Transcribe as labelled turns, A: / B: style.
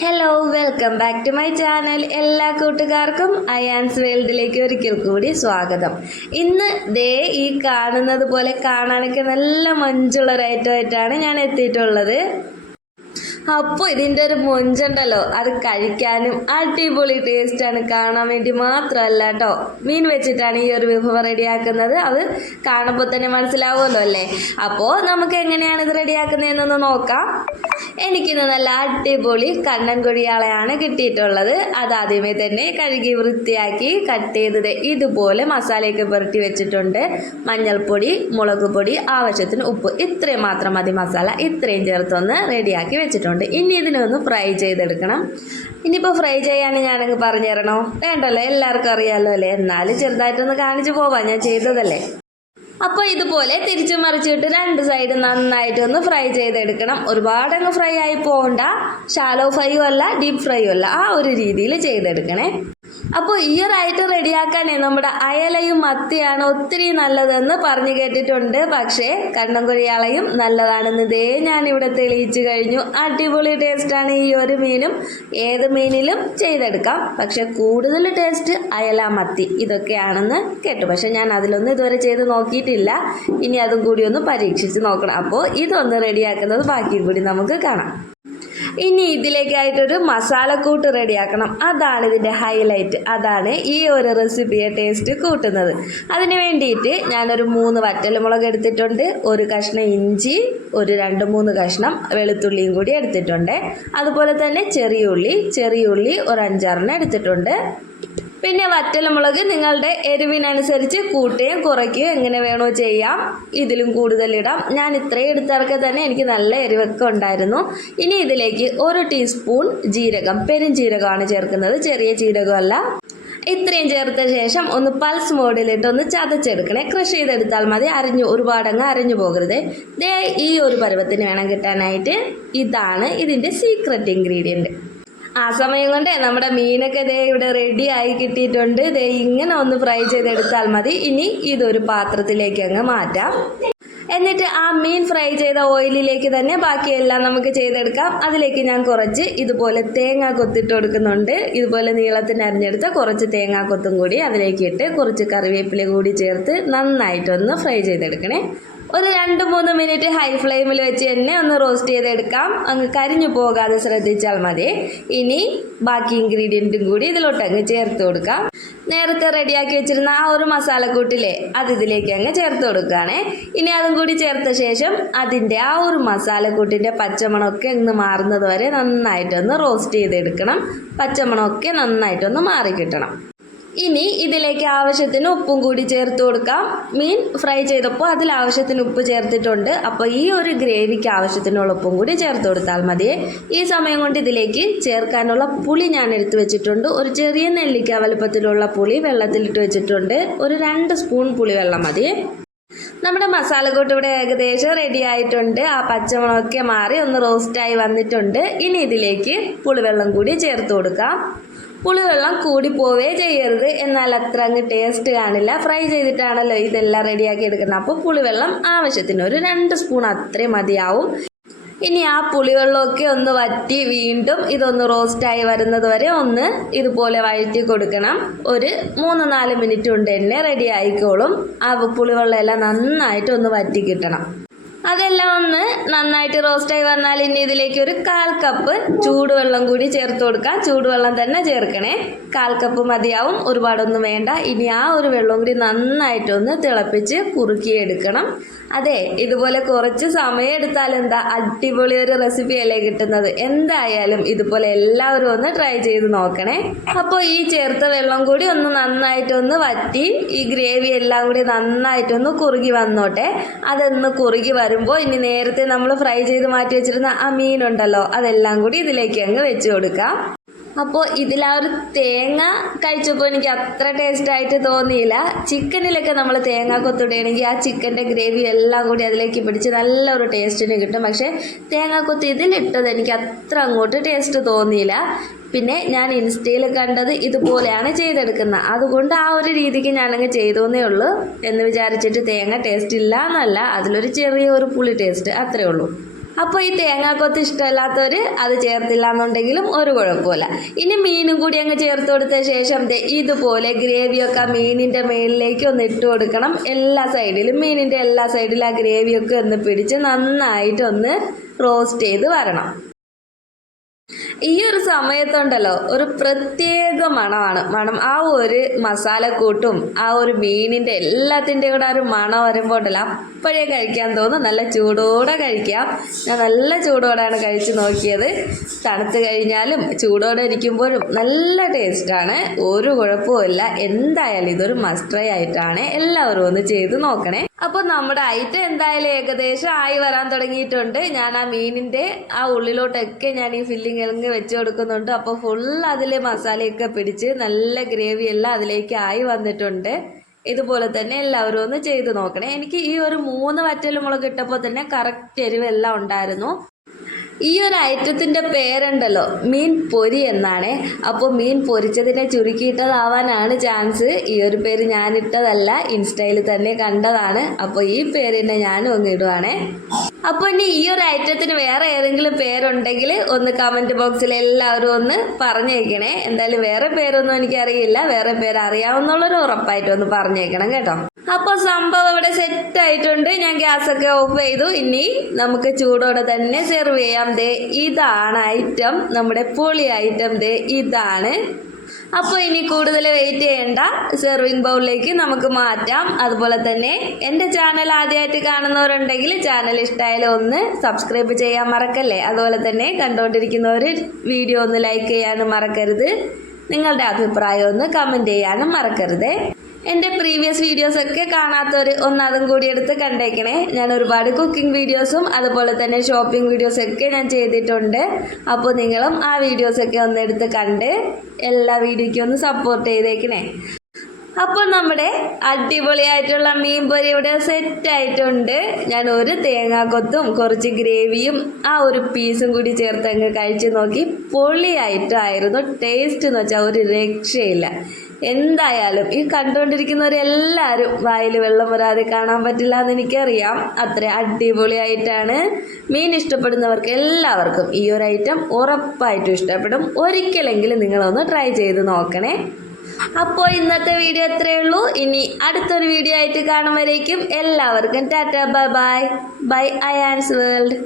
A: Hello welcome back to my channel എല്ലാ കൂട്ടുകാർക്കും അയാൻസ് വേൾഡിലേക്ക് ഒരിക്കൽ കൂടി സ്വാഗതം. ഇന്ന് ദേ ഈ കാണുന്നത് പോലെ കാണാനൊക്കെ നല്ല മഞ്ചുള്ള ഒരു ഐറ്റമായിട്ടാണ് ഞാൻ എത്തിയിട്ടുള്ളത്. അപ്പോൾ ഇതിന്റെ ഒരു മൊഞ്ചുണ്ടല്ലോ. അത് കഴിക്കാനും അടിപൊളി ടേസ്റ്റാണ് കാണാൻ വേണ്ടി മാത്രമല്ല കേട്ടോ മീൻ വെച്ചിട്ടാണ് ഈ ഒരു വിഭവം റെഡിയാക്കുന്നത്. അത് കാണുമ്പോൾ തന്നെ മനസ്സിലാവുമല്ലോ അല്ലേ? അപ്പോൾ നമുക്ക് എങ്ങനെയാണ് ഇത് റെഡിയാക്കുന്നതെന്നൊന്ന് നോക്കാം. എനിക്കിന്ന് നല്ല അടിപൊളി കണ്ണൻ കിട്ടിയിട്ടുള്ളത്. അത് ആദ്യമേ തന്നെ കഴുകി വൃത്തിയാക്കി കട്ട് ചെയ്തത് ഇതുപോലെ മസാലയൊക്കെ പുരട്ടി വെച്ചിട്ടുണ്ട്. മഞ്ഞൾപ്പൊടി മുളക് പൊടി ആവശ്യത്തിന് ഉപ്പ്. ഇത്രയും മാത്രം മതി മസാല. ഇത്രയും ചേർത്തൊന്ന് റെഡിയാക്കി വെച്ചിട്ടുണ്ട്. ഇനി ഇതിനെ ഒന്ന് ഫ്രൈ ചെയ്തെടുക്കണം. ഇനിയിപ്പോൾ ഫ്രൈ ചെയ്യാൻ ഞാനങ്ങ് പറഞ്ഞു തരണോ വേണ്ടല്ലോ എല്ലാവർക്കും അറിയാമല്ലോ അല്ലേ? എന്നാലും ചെറുതായിട്ടൊന്ന് കാണിച്ചു പോവാം ഞാൻ ചെയ്തതല്ലേ? അപ്പോൾ ഇതുപോലെ തിരിച്ചു മറിച്ചിട്ട് രണ്ട് സൈഡ് നന്നായിട്ടൊന്ന് ഫ്രൈ ചെയ്തെടുക്കണം. ഒരുപാടങ്ങ് ഫ്രൈ ആയി പോകണ്ട ഷാലോ ഫ്രൈയും അല്ല ഡീപ്പ് ഫ്രൈയും അല്ല. ആ ഒരു രീതിയിൽ ചെയ്തെടുക്കണേ. അപ്പോൾ ഈ ഒരു ഐറ്റം റെഡിയാക്കാനേ നമ്മുടെ അയലയും മത്തിയാണ് ഒത്തിരി നല്ലതെന്ന് പറഞ്ഞു കേട്ടിട്ടുണ്ട്. പക്ഷേ കണ്ണൻകുഴിയാളയും നല്ലതാണെന്ന് ഇതേ ഞാനിവിടെ തെളിയിച്ചു കഴിഞ്ഞു. അടിപൊളി ടേസ്റ്റാണ് ഈ ഒരു മീനും. ഏത് മീനിലും ചെയ്തെടുക്കാം. പക്ഷെ കൂടുതൽ ടേസ്റ്റ് അയല മത്തി ഇതൊക്കെയാണെന്ന് കേട്ടു. പക്ഷെ ഞാൻ അതിലൊന്നും ഇതുവരെ ചെയ്ത് നോക്കിയിട്ടില്ല. ഇനി അതും കൂടി ഒന്ന് പരീക്ഷിച്ച് നോക്കണം. അപ്പോൾ ഇതൊന്ന് റെഡിയാക്കുന്നത് ബാക്കി കൂടി നമുക്ക് കാണാം. ഇനി ഇതിലേക്കായിട്ടൊരു മസാലക്കൂട്ട് റെഡിയാക്കണം. അതാണ് ഇതിന്റെ ഹൈലൈറ്റ് അതാണ് ഈ ഒരു റെസിപ്പിയെ ടേസ്റ്റ് കൂട്ടുന്നത്. അതിന് വേണ്ടിയിട്ട് ഞാനൊരു മൂന്ന് വറ്റൽമുളക് എടുത്തിട്ടുണ്ട് ഒരു കഷ്ണം ഇഞ്ചി ഒരു രണ്ട് മൂന്ന് കഷ്ണം വെളുത്തുള്ളിയും കൂടി എടുത്തിട്ടുണ്ട്. അതുപോലെ തന്നെ ചെറിയുള്ളി ചെറിയുള്ളി ഒരു അഞ്ചാറിന് എടുത്തിട്ടുണ്ട്. പിന്നെ വറ്റലമുളക് നിങ്ങളുടെ എരിവിനനുസരിച്ച് കൂട്ടുകയും കുറയ്ക്കുകയും എങ്ങനെ വേണോ ചെയ്യാം. ഇതിലും കൂടുതൽ ഇടാം. ഞാൻ ഇത്രയും എടുത്തറക്കെ തന്നെ എനിക്ക് നല്ല എരിവൊക്കെ ഉണ്ടായിരുന്നു. ഇനി ഇതിലേക്ക് ഒരു ടീസ്പൂൺ ജീരകം പെരുംജീരകമാണ് ചേർക്കുന്നത്. ചെറിയ ജീരകമല്ല. ഇത്രയും ചേർത്ത ശേഷം ഒന്ന് പൾസ് മോഡിലിട്ട് ഒന്ന് ചതച്ചെടുക്കണേ. ക്രഷ് ചെയ്തെടുത്താൽ മതി. അരിഞ്ഞു ഒരുപാടങ്ങ് അരിഞ്ഞു പോകരുത്. ദേ ഈ ഒരു പരുവത്തിന് വേണം കിട്ടാനായിട്ട്. ഇതാണ് ഇതിന്റെ സീക്രട്ട് ഇൻഗ്രീഡിയന്റ് ആ സമയം കൊണ്ടേ നമ്മുടെ മീനൊക്കെ ദേ ഇവിടെ റെഡി ആയി കിട്ടിയിട്ടുണ്ട്. ദേ ഇങ്ങനെ ഒന്ന് ഫ്രൈ ചെയ്തെടുത്താൽ മതി. ഇനി ഇതൊരു പാത്രത്തിലേക്ക് അങ്ങ് മാറ്റാം. എന്നിട്ട് ആ മീൻ ഫ്രൈ ചെയ്ത ഓയിലിലേക്ക് തന്നെ ബാക്കിയെല്ലാം നമുക്ക് ചെയ്തെടുക്കാം. അതിലേക്ക് ഞാൻ കുറച്ച് ഇതുപോലെ തേങ്ങ കൊത്തിട്ട് കൊടുക്കുന്നുണ്ട്. ഇതുപോലെ നീളത്തിന് അരിഞ്ഞെടുത്ത കുറച്ച് തേങ്ങ കൊത്തും കൂടി അതിലേക്ക് ഇട്ട് കുറച്ച് കറിവേപ്പില കൂടി ചേർത്ത് നന്നായിട്ടൊന്ന് ഫ്രൈ ചെയ്തെടുക്കണേ. ഒരു രണ്ട് മൂന്ന് മിനിറ്റ് ഹൈ ഫ്ലെയിമിൽ വെച്ച് തന്നെ ഒന്ന് റോസ്റ്റ് ചെയ്തെടുക്കാം. അങ്ങ് കരിഞ്ഞു പോകാതെ ശ്രദ്ധിച്ചാൽ മതി. ഇനി ബാക്കി ഇൻഗ്രീഡിയന്റും കൂടി ഇതിലോട്ട് അങ്ങ് ചേർത്ത് കൊടുക്കാം. നേരത്തെ റെഡിയാക്കി വെച്ചിരുന്ന ആ ഒരു മസാലക്കൂട്ടിലെ അത് ഇതിലേക്ക് അങ്ങ് ചേർത്ത് കൊടുക്കുകയാണേ. ഇനി അതും കൂടി ചേർത്ത ശേഷം അതിന്റെ ആ ഒരു മസാലക്കൂട്ടിന്റെ പച്ചമണമൊക്കെ ഒന്ന് മാറുന്നത് വരെ നന്നായിട്ടൊന്ന് റോസ്റ്റ് ചെയ്തെടുക്കണം. പച്ചമണമൊക്കെ നന്നായിട്ടൊന്ന് മാറി കിട്ടണം ഇനി ഇതിലേക്ക് ആവശ്യത്തിന് ഉപ്പും കൂടി ചേർത്ത് കൊടുക്കാം. മീൻ ഫ്രൈ ചെയ്തപ്പോൾ അതിൽ ആവശ്യത്തിന് ഉപ്പ് ചേർത്തിട്ടുണ്ട്. അപ്പോൾ ഈ ഒരു ഗ്രേവിക്ക് ആവശ്യത്തിനുള്ള ഉപ്പും കൂടി ചേർത്ത് കൊടുത്താൽ മതിയെ ഈ സമയം കൊണ്ട് ഇതിലേക്ക് ചേർക്കാനുള്ള പുളി ഞാൻ എടുത്തു വെച്ചിട്ടുണ്ട്. ഒരു ചെറിയ നെല്ലിക്ക വലുപ്പത്തിലുള്ള പുളി വെള്ളത്തിലിട്ട് വെച്ചിട്ടുണ്ട്. ഒരു രണ്ട് സ്പൂൺ പുളി വെള്ളം മതി. നമ്മുടെ മസാലക്കൂട്ട് ഇവിടെ ഏകദേശം റെഡി ആയിട്ടുണ്ട്. ആ പച്ചമുളകൊക്കെ മാറി ഒന്ന് റോസ്റ്റായി വന്നിട്ടുണ്ട്. ഇനി ഇതിലേക്ക് പുളിവെള്ളം കൂടി ചേർത്ത് കൊടുക്കാം. പുളിവെള്ളം പോവേ ചെയ്യരുത്. എന്നാൽ അത്ര അങ്ങ് ടേസ്റ്റ് കാണില്ല. ഫ്രൈ ചെയ്തിട്ടാണല്ലോ ഇതെല്ലാം റെഡിയാക്കി എടുക്കുന്നത്. അപ്പോൾ പുളിവെള്ളം ആവശ്യത്തിന് ഒരു രണ്ട് സ്പൂൺ അത്രയും മതിയാവും. ഇനി ആ പുളിവെള്ളമൊക്കെ ഒന്ന് വറ്റി വീണ്ടും ഇതൊന്ന് റോസ്റ്റായി വരുന്നത് വരെ ഒന്ന് ഇതുപോലെ വഴറ്റി കൊടുക്കണം. ഒരു മൂന്ന് നാല് മിനിറ്റ് കൊണ്ട് തന്നെ റെഡി ആയിക്കോളും. ആ പുളിവെള്ളം എല്ലാം നന്നായിട്ട് ഒന്ന് വറ്റി കിട്ടണം. അതെല്ലാം ഒന്ന് നന്നായിട്ട് റോസ്റ്റായി വന്നാൽ ഇനി ഇതിലേക്ക് ഒരു കാൽ കപ്പ് ചൂടുവെള്ളം കൂടി ചേർത്ത് കൊടുക്കാം. ചൂടുവെള്ളം തന്നെ ചേർക്കണേ. കാൽ കപ്പ് മതിയാവും. ഒരുപാടൊന്നും വേണ്ട. ഇനി ആ ഒരു വെള്ളം കൂടി നന്നായിട്ടൊന്ന് തിളപ്പിച്ച് കുറുക്കിയെടുക്കണം. അതെ ഇതുപോലെ കുറച്ച് സമയം എടുത്താൽ എന്താ അടിപൊളി ഒരു റെസിപ്പി അല്ലേ കിട്ടുന്നത്? എന്തായാലും ഇതുപോലെ എല്ലാവരും ഒന്ന് ട്രൈ ചെയ്ത് നോക്കണേ. അപ്പോൾ ഈ ചേർത്ത വെള്ളം കൂടി ഒന്ന് നന്നായിട്ടൊന്ന് വറ്റി ഈ ഗ്രേവി എല്ലാം കൂടി നന്നായിട്ടൊന്ന് കുറുകി വന്നോട്ടെ. അതൊന്ന് കുറുകി വരുമ്പോൾ ഇനി നേരത്തെ നമ്മൾ ഫ്രൈ ചെയ്ത് മാറ്റി വെച്ചിരുന്ന ആ മീനുണ്ടല്ലോ അതെല്ലാം കൂടി ഇതിലേക്ക് അങ്ങ് വെച്ച് കൊടുക്കാം. അപ്പോൾ ഇതിൽ ആ ഒരു തേങ്ങ കഴിച്ചപ്പോൾ എനിക്ക് അത്ര ടേസ്റ്റ് ആയിട്ട് തോന്നിയില്ല. ചിക്കനിലൊക്കെ നമ്മൾ തേങ്ങ കൊത്തിടുകയാണെങ്കിൽ ആ ചിക്കന്റെ ഗ്രേവി എല്ലാം കൂടി അതിലേക്ക് പിടിച്ച് നല്ലൊരു ടേസ്റ്റിന് കിട്ടും. പക്ഷേ തേങ്ങ തേങ്ങാക്കൊത്ത് ഇതിലിട്ടത് എനിക്ക് അത്ര അങ്ങോട്ട് ടേസ്റ്റ് തോന്നിയില്ല. പിന്നെ ഞാൻ ഇൻസ്റ്റയിൽ കണ്ടത് ഇതുപോലെയാണ് ചെയ്തെടുക്കുന്നത്. അതുകൊണ്ട് ആ ഒരു രീതിക്ക് ഞാനങ്ങ് ചെയ്തോന്നേ ഉള്ളൂ എന്ന് വിചാരിച്ചിട്ട് തേങ്ങ ടേസ്റ്റ് ഇല്ല എന്നല്ല അതിലൊരു ചെറിയ ഒരു പുളി ടേസ്റ്റ് അത്രേ ഉള്ളൂ. അപ്പോൾ ഈ തേങ്ങാക്കൊത്ത് ഇഷ്ടമല്ലാത്തവർ അത് ചേർത്തില്ല എന്നുണ്ടെങ്കിലും ഒരു കുഴപ്പമില്ല. ഇനി മീനും കൂടി അങ്ങ് ചേർത്ത് കൊടുത്ത ശേഷം ഇതുപോലെ ഗ്രേവിയൊക്കെ മീനിന്റെ മേളിലേക്ക് ഒന്ന് ഇട്ട് കൊടുക്കണം. എല്ലാ സൈഡിലും മീനിന്റെ എല്ലാ സൈഡിലും ആ ഗ്രേവിയൊക്കെ ഒന്ന് പിടിച്ച് നന്നായിട്ടൊന്ന് റോസ്റ്റ് ചെയ്ത് വരണം. ഈ ഒരു സമയത്തുണ്ടല്ലോ ഒരു പ്രത്യേക മണമാണ്. മണം ആ ഒരു മസാലക്കൂട്ടും ആ ഒരു മീനിന്റെ എല്ലാത്തിന്റെ കൂടെ ആ ഒരു മണം വരുമ്പോൾ ഉണ്ടല്ലോ അപ്പോഴേ കഴിക്കാൻ തോന്നും. നല്ല ചൂടോടെ കഴിക്കാം. ഞാൻ നല്ല ചൂടോടെയാണ് കഴിച്ചു നോക്കിയത്. തണുത്ത് കഴിഞ്ഞാലും ചൂടോടെ ഇരിക്കുമ്പോഴും നല്ല ടേസ്റ്റാണ്. ഒരു കുഴപ്പമില്ല എന്തായാലും ഇതൊരു മസ്റ്റ് ആയിട്ടാണ് എല്ലാവരും ഒന്ന് ചെയ്ത് നോക്കണേ. അപ്പോൾ നമ്മുടെ ഐറ്റം എന്തായാലും ഏകദേശം ആയി വരാൻ തുടങ്ങിയിട്ടുണ്ട്. ഞാൻ ആ മീനിന്റെ ആ ഉള്ളിലോട്ടൊക്കെ ഞാൻ ഈ ഫില്ലിംഗ് എല്ലാം വെച്ച് കൊടുക്കുന്നുണ്ട്. അപ്പോൾ ഫുൾ അതിൽ മസാലയൊക്കെ പിടിച്ച് നല്ല ഗ്രേവി എല്ലാം അതിലേക്ക് ആയി വന്നിട്ടുണ്ട്. ഇതുപോലെ തന്നെ എല്ലാവരും ഒന്ന് ചെയ്ത് നോക്കണേ. എനിക്ക് ഈ ഒരു മൂന്ന് വറ്റൽ മുളക് ഇട്ടപ്പോൾ തന്നെ കറക്റ്റ് എരിവെല്ലാം ഉണ്ടായിരുന്നു. ഈ ഒരു ഐറ്റത്തിന്റെ പേരുണ്ടല്ലോ മീൻ പൊരി എന്നാണ്. അപ്പോൾ മീൻ പൊരിച്ചതിനെ ചുരുക്കിയിട്ടതാവാനാണ് ചാൻസ്. ഈ ഒരു പേര് ഞാനിട്ടതല്ല ഇൻസ്റ്റയിൽ തന്നെ കണ്ടതാണ്. അപ്പോൾ ഈ പേരിനെ ഞാനും ഒന്ന് ഇടുവാണേ. അപ്പോൾ ഇനി ഈ ഒരു ഐറ്റത്തിന് വേറെ ഏതെങ്കിലും പേരുണ്ടെങ്കിൽ ഒന്ന് കമന്റ് ബോക്സിൽ എല്ലാവരും ഒന്ന് പറഞ്ഞേക്കണേ. എന്തായാലും വേറെ പേരൊന്നും എനിക്കറിയില്ല. വേറെ പേര് അറിയാവുന്നുള്ളൊരു ഉറപ്പായിട്ട് ഒന്ന് പറഞ്ഞേക്കണം കേട്ടോ. അപ്പോൾ സംഭവം ഇവിടെ സെറ്റ് ആയിട്ടുണ്ട്. ഞാൻ ഗ്യാസ് ഒക്കെ ഓഫ് ചെയ്തു. ഇനി നമുക്ക് ചൂടോടെ തന്നെ സെർവ് ചെയ്യാം. ദേ ഇതാണ് ഐറ്റം നമ്മുടെ പുളി ഐറ്റം ദേ ഇതാണ്. അപ്പോൾ ഇനി കൂടുതൽ വെയിറ്റ് ചെയ്യേണ്ട. സെർവിങ് ബൗളിലേക്ക് നമുക്ക് മാറ്റാം. അതുപോലെ തന്നെ എന്റെ ചാനൽ ആദ്യമായിട്ട് കാണുന്നവരുണ്ടെങ്കിൽ ചാനൽ ഇഷ്ടമായാലും ഒന്ന് സബ്സ്ക്രൈബ് ചെയ്യാൻ മറക്കല്ലേ? അതുപോലെ തന്നെ കണ്ടുകൊണ്ടിരിക്കുന്നവർ വീഡിയോ ഒന്ന് ലൈക്ക് ചെയ്യാനും മറക്കരുത്. നിങ്ങളുടെ അഭിപ്രായം ഒന്ന് കമന്റ് ചെയ്യാനും മറക്കരുത്. എന്റെ പ്രീവിയസ് വീഡിയോസൊക്കെ കാണാത്തവർ ഒന്നതും കൂടി എടുത്ത് കണ്ടേക്കണേ. ഞാൻ ഒരുപാട് കുക്കിംഗ് വീഡിയോസും അതുപോലെ തന്നെ ഷോപ്പിംഗ് വീഡിയോസൊക്കെ ഞാൻ ചെയ്തിട്ടുണ്ട്. അപ്പോൾ നിങ്ങളും ആ വീഡിയോസൊക്കെ ഒന്ന് എടുത്ത് കണ്ട് എല്ലാ വീഡിയോയ്ക്കും ഒന്ന് സപ്പോർട്ട് ചെയ്തേക്കണേ. അപ്പോൾ നമ്മുടെ അടിപൊളിയായിട്ടുള്ള മീൻ പൊരി ഇവിടെ സെറ്റായിട്ടുണ്ട് ഞാൻ ഒരു തേങ്ങാക്കൊത്തും കുറച്ച് ഗ്രേവിയും ആ ഒരു പീസും കൂടി ചേർത്ത് അങ്ങ് കഴിച്ചു നോക്കി. പൊളിയായിട്ടായിരുന്നു. ടേസ്റ്റ് എന്ന് വെച്ചാൽ ഒരു രക്ഷയില്ല. എന്തായാലും ഈ കണ്ടുകൊണ്ടിരിക്കുന്നവരെല്ലാവരും വായിൽ വെള്ളം വരാതെ കാണാൻ പറ്റില്ല എന്ന് എനിക്കറിയാം. അത്ര അടിപൊളിയായിട്ടാണ് മീൻ ഇഷ്ടപ്പെടുന്നവർക്ക് എല്ലാവർക്കും ഈ ഒരു ഐറ്റം ഉറപ്പായിട്ടും ഇഷ്ടപ്പെടും. ഒരിക്കലെങ്കിലും നിങ്ങളൊന്ന് ട്രൈ ചെയ്ത് നോക്കണേ. അപ്പോൾ ഇന്നത്തെ വീഡിയോ അത്രയേ ഉള്ളൂ. ഇനി അടുത്തൊരു വീഡിയോ ആയിട്ട് കാണുമ്പോഴേക്കും എല്ലാവർക്കും tata bye bye. Bye Ayaan's world.